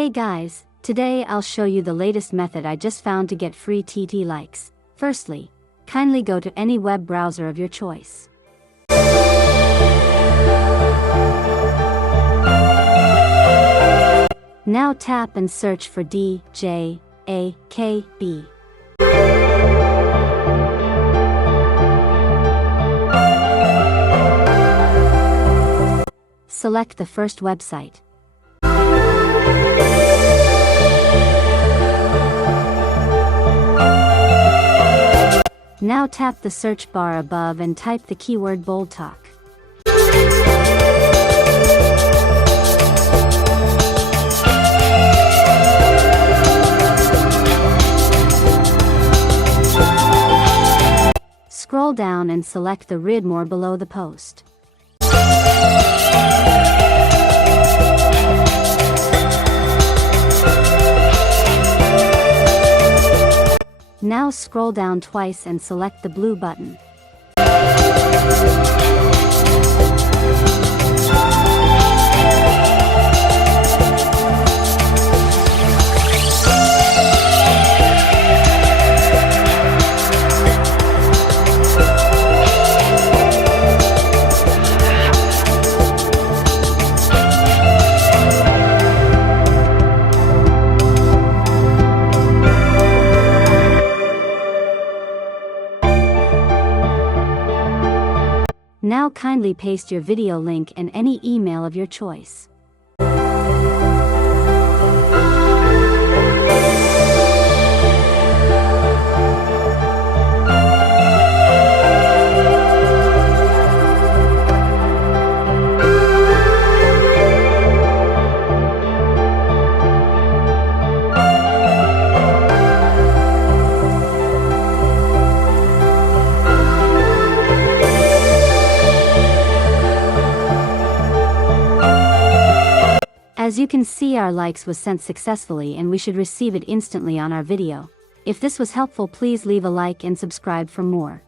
Hey guys, today I'll show you the latest method I just found to get free TT likes. Firstly, kindly go to any web browser of your choice. Now tap and search for DJAKB. Select the first website. Now tap the search bar above and type the keyword bold talk. Scroll down and select the read more below the post. Now scroll down twice and select the blue button. Now kindly paste your video link and any email of your choice. As you can see, our likes was sent successfully and we should receive it instantly on our video. If this was helpful, please leave a like and subscribe for more.